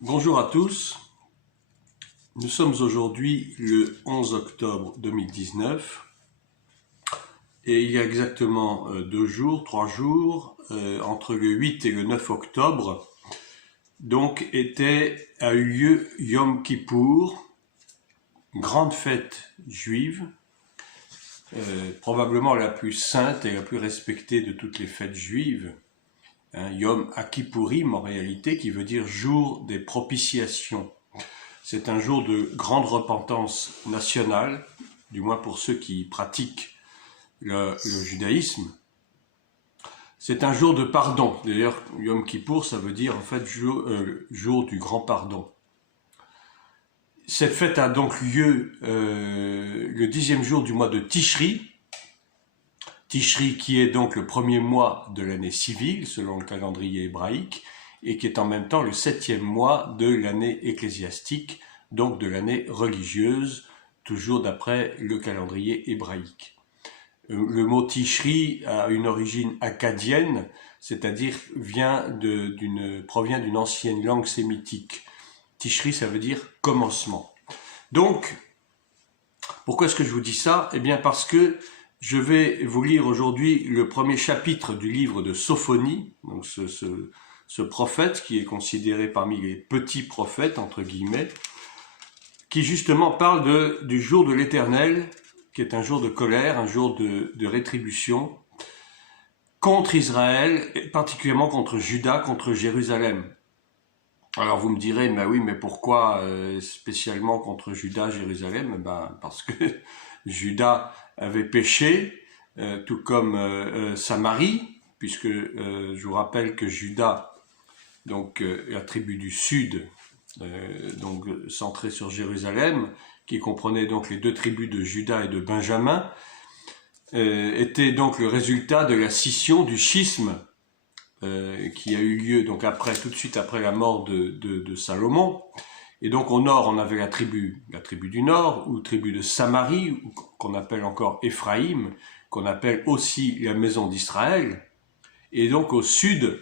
Bonjour à tous, nous sommes aujourd'hui le 11 octobre 2019 et il y a exactement 3 jours, entre le 8 et le 9 octobre, donc a eu lieu Yom Kippour, grande fête juive, probablement la plus sainte et la plus respectée de toutes les fêtes juives. Yom HaKippourim en réalité, qui veut dire jour des propitiations. C'est un jour de grande repentance nationale, du moins pour ceux qui pratiquent le judaïsme. C'est un jour de pardon. D'ailleurs, Yom Kippour, ça veut dire en fait jour du grand pardon. Cette fête a donc lieu le 10e jour du mois de Tishri. Tishri qui est donc le premier mois de l'année civile, selon le calendrier hébraïque, et qui est en même temps le 7e mois de l'année ecclésiastique, donc de l'année religieuse, toujours d'après le calendrier hébraïque. Le mot Tishri a une origine akkadienne, c'est-à-dire provient d'une ancienne langue sémitique. Tishri, ça veut dire commencement. Donc, pourquoi est-ce que je vous dis ça? Eh bien parce que je vais vous lire aujourd'hui le premier chapitre du livre de Sophonie, donc ce prophète qui est considéré parmi les petits prophètes, entre guillemets, qui justement parle du jour de l'Éternel, qui est un jour de colère, un jour de rétribution, contre Israël, et particulièrement contre Juda, contre Jérusalem. Alors vous me direz, mais oui, mais pourquoi spécialement contre Juda, Jérusalem? Parce que Juda avait péché, tout comme Samarie, puisque je vous rappelle que Juda, donc la tribu du sud, donc centrée sur Jérusalem, qui comprenait donc les deux tribus de Juda et de Benjamin, était donc le résultat de la scission du schisme qui a eu lieu donc tout de suite après la mort de Salomon. Et donc au nord, on avait la tribu du nord, ou tribu de Samarie, qu'on appelle encore Éphraïm, qu'on appelle aussi la maison d'Israël. Et donc au sud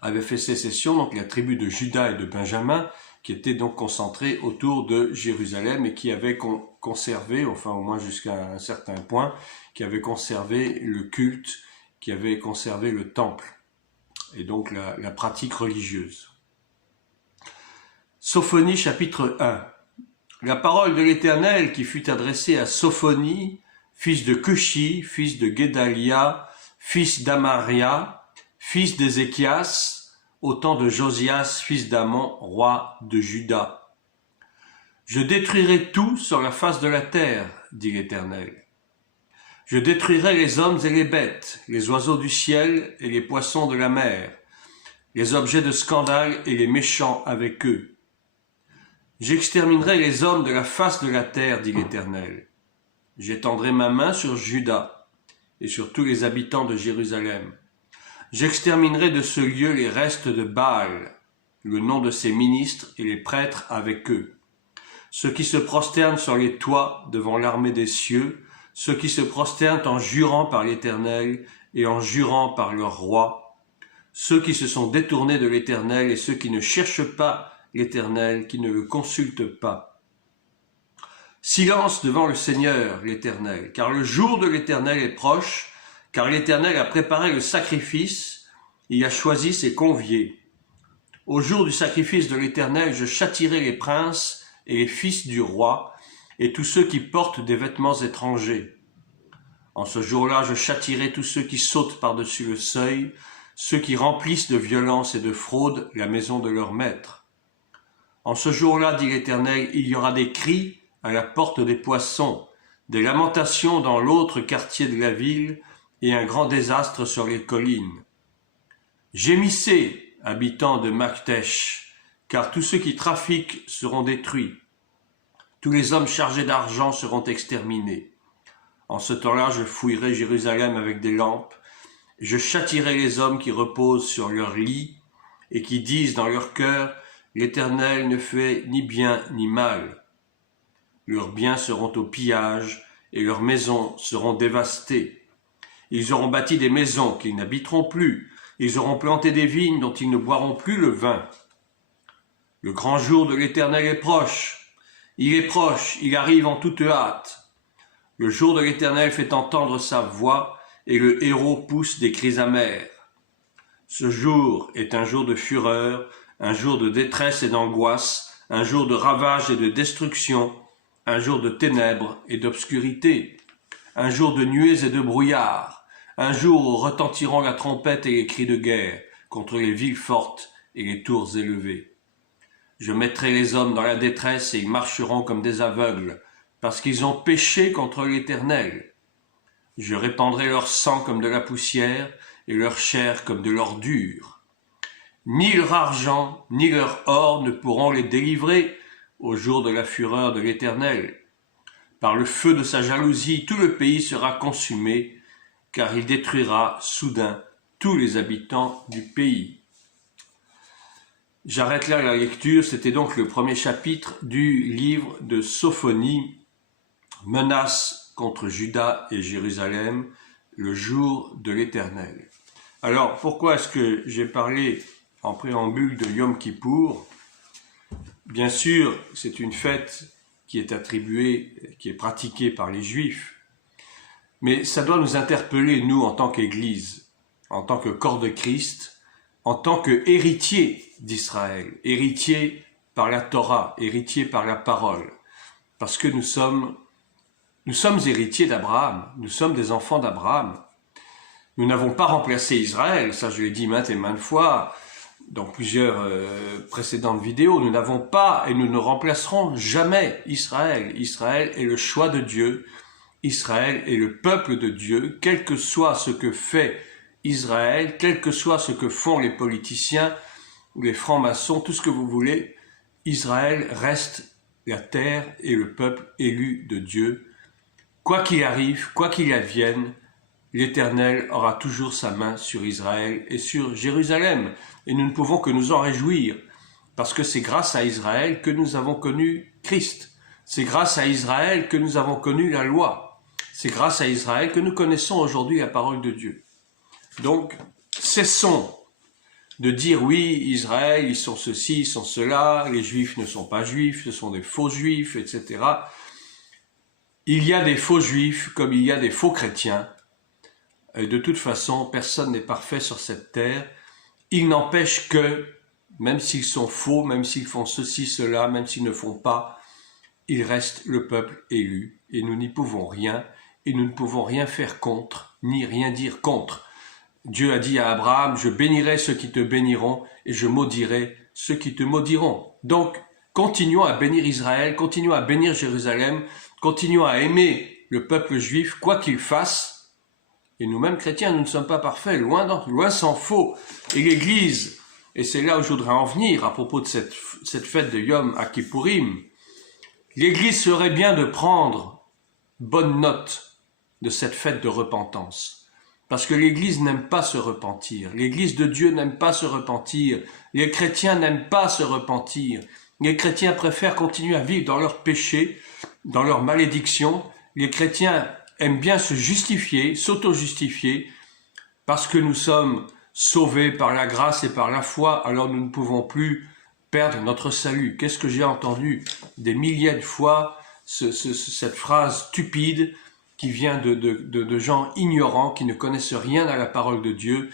avait fait sécession donc la tribu de Juda et de Benjamin, qui était donc concentrée autour de Jérusalem et qui avait conservé, enfin au moins jusqu'à un certain point, qui avait conservé le culte, qui avait conservé le temple, et donc la pratique religieuse. Sophonie chapitre 1. La parole de l'Éternel qui fut adressée à Sophonie, fils de Cushi, fils de Guédalia, fils d'Amaria, fils d'Ézéchias, au temps de Josias, fils d'Amon, roi de Juda. Je détruirai tout sur la face de la terre, dit l'Éternel. Je détruirai les hommes et les bêtes, les oiseaux du ciel et les poissons de la mer, les objets de scandale et les méchants avec eux. J'exterminerai les hommes de la face de la terre, dit l'Éternel. J'étendrai ma main sur Juda et sur tous les habitants de Jérusalem. J'exterminerai de ce lieu les restes de Baal, le nom de ses ministres et les prêtres avec eux. Ceux qui se prosternent sur les toits devant l'armée des cieux, ceux qui se prosternent en jurant par l'Éternel et en jurant par leur roi, ceux qui se sont détournés de l'Éternel et ceux qui ne cherchent pas l'Éternel, qui ne le consultent pas. Silence devant le Seigneur, l'Éternel, car le jour de l'Éternel est proche, car l'Éternel a préparé le sacrifice, il a choisi ses conviés. Au jour du sacrifice de l'Éternel, je châtierai les princes et les fils du roi, et tous ceux qui portent des vêtements étrangers. En ce jour-là, je châtierai tous ceux qui sautent par-dessus le seuil, ceux qui remplissent de violence et de fraude la maison de leur maître. En ce jour-là, dit l'Éternel, il y aura des cris à la porte des poissons, des lamentations dans l'autre quartier de la ville, et un grand désastre sur les collines. Gémissez, habitants de Maktesh, car tous ceux qui trafiquent seront détruits. Tous les hommes chargés d'argent seront exterminés. En ce temps-là, je fouillerai Jérusalem avec des lampes, je châtierai les hommes qui reposent sur leur lit et qui disent dans leur cœur, l'Éternel ne fait ni bien ni mal. Leurs biens seront au pillage et leurs maisons seront dévastées. Ils auront bâti des maisons qu'ils n'habiteront plus. Ils auront planté des vignes dont ils ne boiront plus le vin. Le grand jour de l'Éternel est proche. Il est proche, il arrive en toute hâte. Le jour de l'Éternel fait entendre sa voix et le héros pousse des cris amers. Ce jour est un jour de fureur, un jour de détresse et d'angoisse, un jour de ravage et de destruction, un jour de ténèbres et d'obscurité, un jour de nuées et de brouillard, un jour où retentiront la trompette et les cris de guerre contre les villes fortes et les tours élevées. Je mettrai les hommes dans la détresse et ils marcheront comme des aveugles, parce qu'ils ont péché contre l'Éternel. Je répandrai leur sang comme de la poussière et leur chair comme de l'ordure. Ni leur argent, ni leur or ne pourront les délivrer au jour de la fureur de l'Éternel. Par le feu de sa jalousie, tout le pays sera consumé, car il détruira soudain tous les habitants du pays. J'arrête là la lecture, c'était donc le premier chapitre du livre de Sophonie, menace contre Juda et Jérusalem, le jour de l'Éternel. Alors, pourquoi est-ce que j'ai parlé en préambule de Yom Kippour? Bien sûr, c'est une fête qui est attribuée, qui est pratiquée par les Juifs, mais ça doit nous interpeller, nous, en tant qu'Église, en tant que corps de Christ, en tant qu'héritier d'Israël, héritier par la Torah, héritier par la parole, parce que nous sommes héritiers d'Abraham, nous sommes des enfants d'Abraham. Nous n'avons pas remplacé Israël, ça je l'ai dit maintes et maintes fois dans plusieurs précédentes vidéos, nous n'avons pas et nous ne remplacerons jamais Israël. Israël est le choix de Dieu, Israël est le peuple de Dieu, quel que soit ce que fait Israël, quel que soit ce que font les politiciens ou les francs-maçons, tout ce que vous voulez, Israël reste la terre et le peuple élu de Dieu. Quoi qu'il arrive, quoi qu'il advienne, l'Éternel aura toujours sa main sur Israël et sur Jérusalem. Et nous ne pouvons que nous en réjouir, parce que c'est grâce à Israël que nous avons connu Christ. C'est grâce à Israël que nous avons connu la loi. C'est grâce à Israël que nous connaissons aujourd'hui la parole de Dieu. Donc, cessons de dire oui, Israël, ils sont ceci, ils sont cela, les Juifs ne sont pas Juifs, ce sont des faux Juifs, etc. Il y a des faux Juifs comme il y a des faux chrétiens. Et de toute façon, personne n'est parfait sur cette terre. Il n'empêche que, même s'ils sont faux, même s'ils font ceci, cela, même s'ils ne font pas, il reste le peuple élu. Et nous n'y pouvons rien, et nous ne pouvons rien faire contre, ni rien dire contre. Dieu a dit à Abraham, je bénirai ceux qui te béniront, et je maudirai ceux qui te maudiront. Donc, continuons à bénir Israël, continuons à bénir Jérusalem, continuons à aimer le peuple juif, quoi qu'il fasse. Et nous-mêmes, chrétiens, nous ne sommes pas parfaits, loin s'en faut. Et l'Église, et c'est là où je voudrais en venir à propos de cette fête de Yom Kippourim, l'Église ferait bien de prendre bonne note de cette fête de repentance. Parce que l'Église n'aime pas se repentir. L'Église de Dieu n'aime pas se repentir. Les chrétiens n'aiment pas se repentir. Les chrétiens préfèrent continuer à vivre dans leur péché, dans leur malédiction. Les chrétiens aiment bien se justifier, s'auto-justifier, parce que nous sommes sauvés par la grâce et par la foi, alors nous ne pouvons plus perdre notre salut. Qu'est-ce que j'ai entendu des milliers de fois, cette phrase stupide qui vient de gens ignorants, qui ne connaissent rien à la parole de Dieu.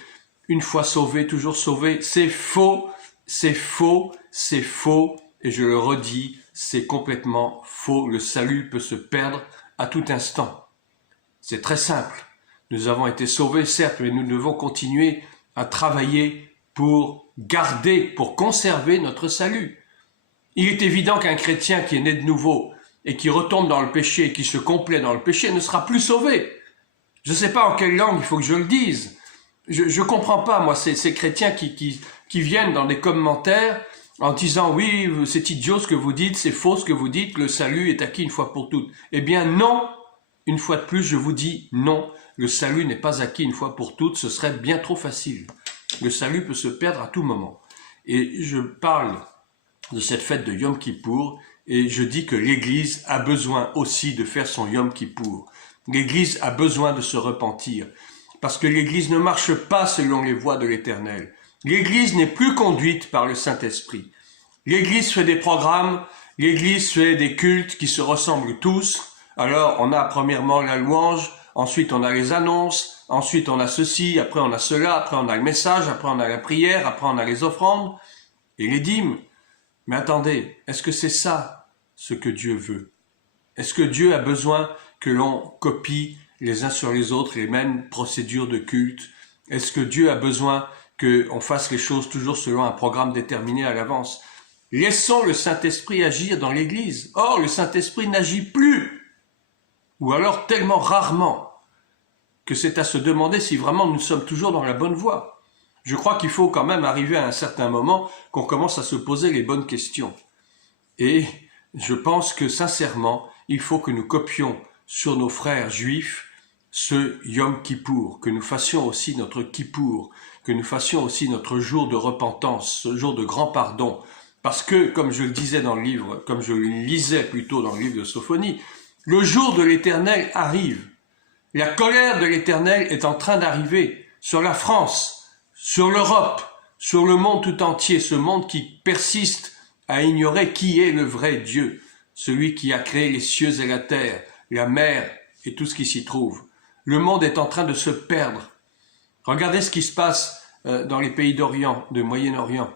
Une fois sauvé, toujours sauvé. C'est faux, c'est faux, c'est faux. Et je le redis, c'est complètement faux. Le salut peut se perdre à tout instant. C'est très simple. Nous avons été sauvés, certes, mais nous devons continuer à travailler pour garder, pour conserver notre salut. Il est évident qu'un chrétien qui est né de nouveau et qui retombe dans le péché et qui se complaît dans le péché ne sera plus sauvé. Je ne sais pas en quelle langue il faut que je le dise. Je ne comprends pas, moi, ces chrétiens qui viennent dans des commentaires en disant « Oui, c'est idiot ce que vous dites, c'est faux ce que vous dites, le salut est acquis une fois pour toutes. » Eh bien non, une fois de plus, je vous dis non, le salut n'est pas acquis une fois pour toutes, ce serait bien trop facile. Le salut peut se perdre à tout moment. Et je parle de cette fête de Yom Kippour, et je dis que l'Église a besoin aussi de faire son Yom Kippour. L'Église a besoin de se repentir, parce que l'Église ne marche pas selon les voies de l'Éternel. L'Église n'est plus conduite par le Saint-Esprit. L'Église fait des programmes, l'Église fait des cultes qui se ressemblent tous. Alors on a premièrement la louange, ensuite on a les annonces, ensuite on a ceci, après on a cela, après on a le message, après on a la prière, après on a les offrandes et les dîmes. Mais attendez, est-ce que c'est ça ce que Dieu veut? Est-ce que Dieu a besoin que l'on copie les uns sur les autres les mêmes procédures de culte? Est-ce que Dieu a besoin qu'on fasse les choses toujours selon un programme déterminé à l'avance? Laissons le Saint-Esprit agir dans l'Église. Or, le Saint-Esprit n'agit plus, ou alors tellement rarement, que c'est à se demander si vraiment nous sommes toujours dans la bonne voie. Je crois qu'il faut quand même arriver à un certain moment qu'on commence à se poser les bonnes questions. Et je pense que sincèrement, il faut que nous copions sur nos frères juifs ce Yom Kippour, que nous fassions aussi notre Kippour, que nous fassions aussi notre jour de repentance, ce jour de grand pardon. Parce que, comme je le disais dans le livre, comme je le lisais plutôt dans le livre de Sophonie, le jour de l'Éternel arrive. La colère de l'Éternel est en train d'arriver sur la France, sur l'Europe, sur le monde tout entier, ce monde qui persiste à ignorer qui est le vrai Dieu, celui qui a créé les cieux et la terre, la mer et tout ce qui s'y trouve. Le monde est en train de se perdre. Regardez ce qui se passe dans les pays d'Orient, de Moyen-Orient.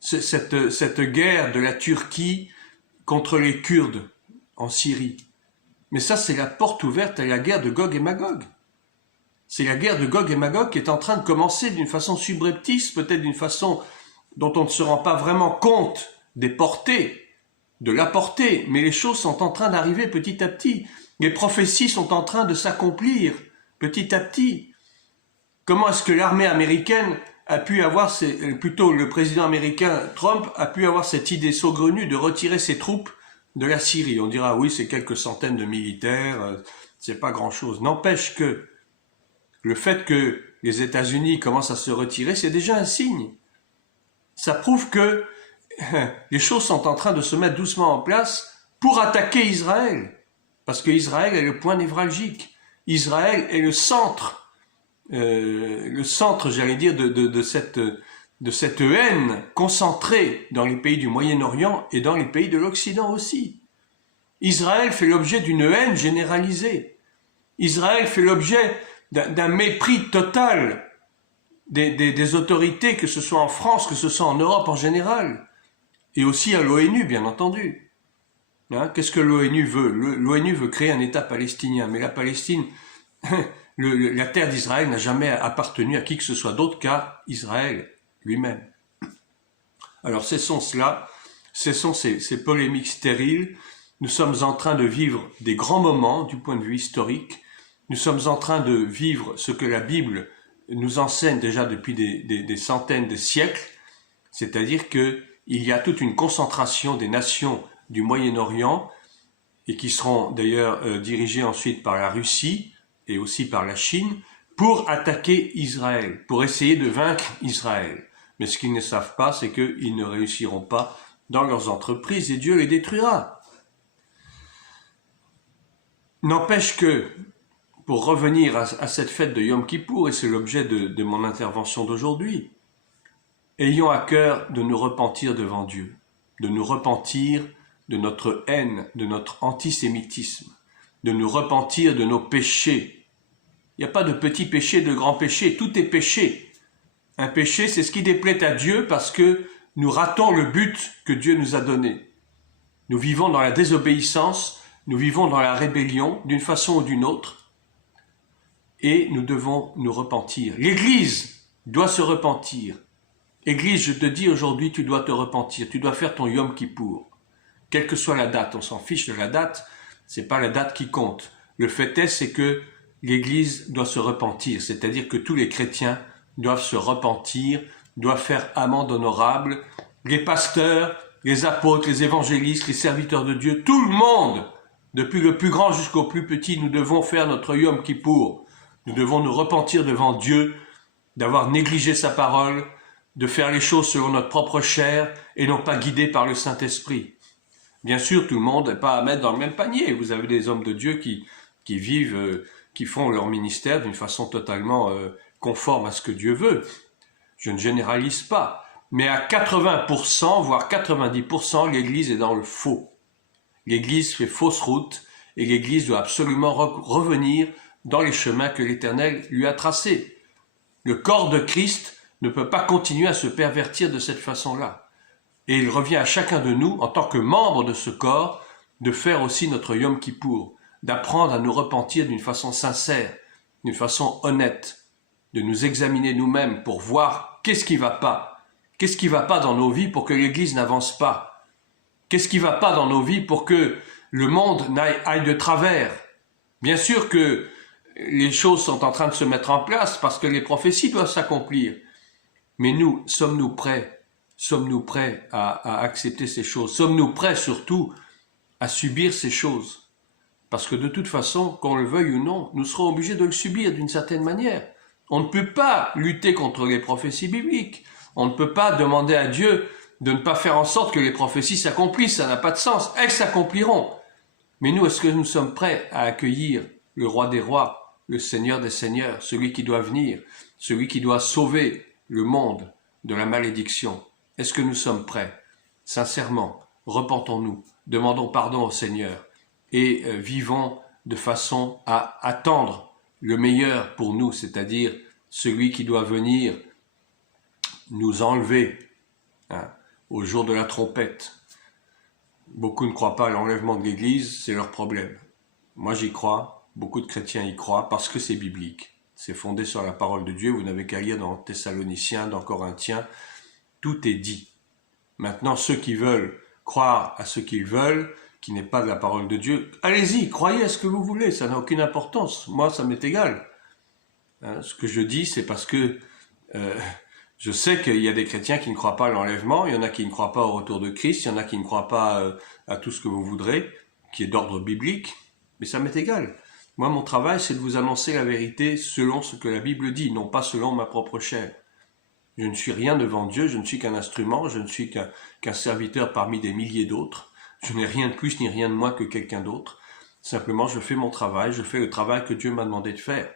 Cette guerre de la Turquie contre les Kurdes en Syrie. Mais ça, c'est la porte ouverte à la guerre de Gog et Magog. C'est la guerre de Gog et Magog qui est en train de commencer d'une façon subreptice, peut-être d'une façon dont on ne se rend pas vraiment compte des portées, de la portée, mais les choses sont en train d'arriver petit à petit. Les prophéties sont en train de s'accomplir petit à petit. Comment est-ce que l'armée américaine a pu avoir, plutôt le président américain Trump a pu avoir cette idée saugrenue de retirer ses troupes de la Syrie? On dira oui, c'est quelques centaines de militaires, c'est pas grand-chose. N'empêche que le fait que les États-Unis commencent à se retirer, c'est déjà un signe. Ça prouve que les choses sont en train de se mettre doucement en place pour attaquer Israël. Parce que Israël est le point névralgique. Israël est le centre, j'allais dire, de cette haine concentrée dans les pays du Moyen-Orient et dans les pays de l'Occident aussi. Israël fait l'objet d'une haine généralisée. Israël fait l'objet d'un mépris total des autorités, que ce soit en France, que ce soit en Europe en général, et aussi à l'ONU, bien entendu. Hein, qu'est-ce que l'ONU veut? L'ONU veut créer un État palestinien, mais la Palestine, la terre d'Israël n'a jamais appartenu à qui que ce soit d'autre qu'à Israël lui-même. Alors cessons cela, cessons ces polémiques stériles. Nous sommes en train de vivre des grands moments du point de vue historique. Nous sommes en train de vivre ce que la Bible nous enseigne déjà depuis des centaines de siècles, c'est-à-dire qu'il y a toute une concentration des nations du Moyen-Orient, et qui seront d'ailleurs dirigées ensuite par la Russie et aussi par la Chine, pour attaquer Israël, pour essayer de vaincre Israël. Mais ce qu'ils ne savent pas, c'est qu'ils ne réussiront pas dans leurs entreprises et Dieu les détruira. N'empêche que, pour revenir à cette fête de Yom Kippour, et c'est l'objet de mon intervention d'aujourd'hui, ayons à cœur de nous repentir devant Dieu, de nous repentir de notre haine, de notre antisémitisme, de nous repentir de nos péchés. Il n'y a pas de petits péchés, de grands péchés, tout est péché. Un péché, c'est ce qui déplaît à Dieu parce que nous ratons le but que Dieu nous a donné. Nous vivons dans la désobéissance, nous vivons dans la rébellion d'une façon ou d'une autre, et nous devons nous repentir. L'Église doit se repentir. Église, je te dis aujourd'hui, tu dois te repentir, tu dois faire ton Yom Kippour. Quelle que soit la date, on s'en fiche de la date, c'est pas la date qui compte. Le fait est, c'est que l'Église doit se repentir, c'est-à-dire que tous les chrétiens doivent se repentir, doivent faire amende honorable. Les pasteurs, les apôtres, les évangélistes, les serviteurs de Dieu, tout le monde, depuis le plus grand jusqu'au plus petit, nous devons faire notre Yom Kippour. Nous devons nous repentir devant Dieu, d'avoir négligé sa parole, de faire les choses selon notre propre chair et non pas guidés par le Saint-Esprit. Bien sûr, tout le monde n'est pas à mettre dans le même panier. Vous avez des hommes de Dieu qui vivent, qui font leur ministère d'une façon totalement conforme à ce que Dieu veut. Je ne généralise pas, mais à 80%, voire 90%, l'Église est dans le faux. L'Église fait fausse route et l'Église doit absolument revenir dans les chemins que l'Éternel lui a tracés. Le corps de Christ ne peut pas continuer à se pervertir de cette façon-là. Et il revient à chacun de nous, en tant que membre de ce corps, de faire aussi notre Yom Kippour, d'apprendre à nous repentir d'une façon sincère, d'une façon honnête, de nous examiner nous-mêmes pour voir qu'est-ce qui va pas. Qu'est-ce qui va pas dans nos vies pour que l'Église n'avance pas? Qu'est-ce qui va pas dans nos vies pour que le monde aille de travers? Bien sûr que les choses sont en train de se mettre en place parce que les prophéties doivent s'accomplir. Mais nous, sommes-nous prêts? Sommes-nous prêts à accepter ces choses? Sommes-nous prêts surtout à subir ces choses? Parce que de toute façon, qu'on le veuille ou non, nous serons obligés de le subir d'une certaine manière. On ne peut pas lutter contre les prophéties bibliques. On ne peut pas demander à Dieu de ne pas faire en sorte que les prophéties s'accomplissent. Ça n'a pas de sens. Elles s'accompliront. Mais nous, est-ce que nous sommes prêts à accueillir le roi des rois, le Seigneur des seigneurs, celui qui doit venir, celui qui doit sauver le monde de la malédiction? Est-ce que nous sommes prêts? Sincèrement, repentons-nous, demandons pardon au Seigneur et vivons de façon à attendre le meilleur pour nous, c'est-à-dire celui qui doit venir nous enlever au jour de la trompette. Beaucoup ne croient pas à l'enlèvement de l'Église, c'est leur problème. Moi j'y crois, beaucoup de chrétiens y croient parce que c'est biblique. C'est fondé sur la parole de Dieu, vous n'avez qu'à lire dans Thessaloniciens, dans Corinthiens, tout est dit. Maintenant, ceux qui veulent croire à ce qu'ils veulent, qui n'est pas de la parole de Dieu, allez-y, croyez à ce que vous voulez, ça n'a aucune importance. Moi, ça m'est égal. Ce que je dis, c'est parce que je sais qu'il y a des chrétiens qui ne croient pas à l'enlèvement, il y en a qui ne croient pas au retour de Christ, il y en a qui ne croient pas à tout ce que vous voudrez, qui est d'ordre biblique, mais ça m'est égal. Moi, mon travail, c'est de vous annoncer la vérité selon ce que la Bible dit, non pas selon ma propre chair. Je ne suis rien devant Dieu, je ne suis qu'un instrument, je ne suis qu'un serviteur parmi des milliers d'autres. Je n'ai rien de plus ni rien de moins que quelqu'un d'autre. Simplement, je fais mon travail, je fais le travail que Dieu m'a demandé de faire,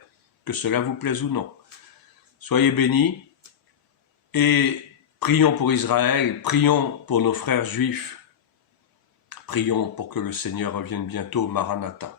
que cela vous plaise ou non. Soyez bénis et prions pour Israël, prions pour nos frères juifs, prions pour que le Seigneur revienne bientôt, Maranatha.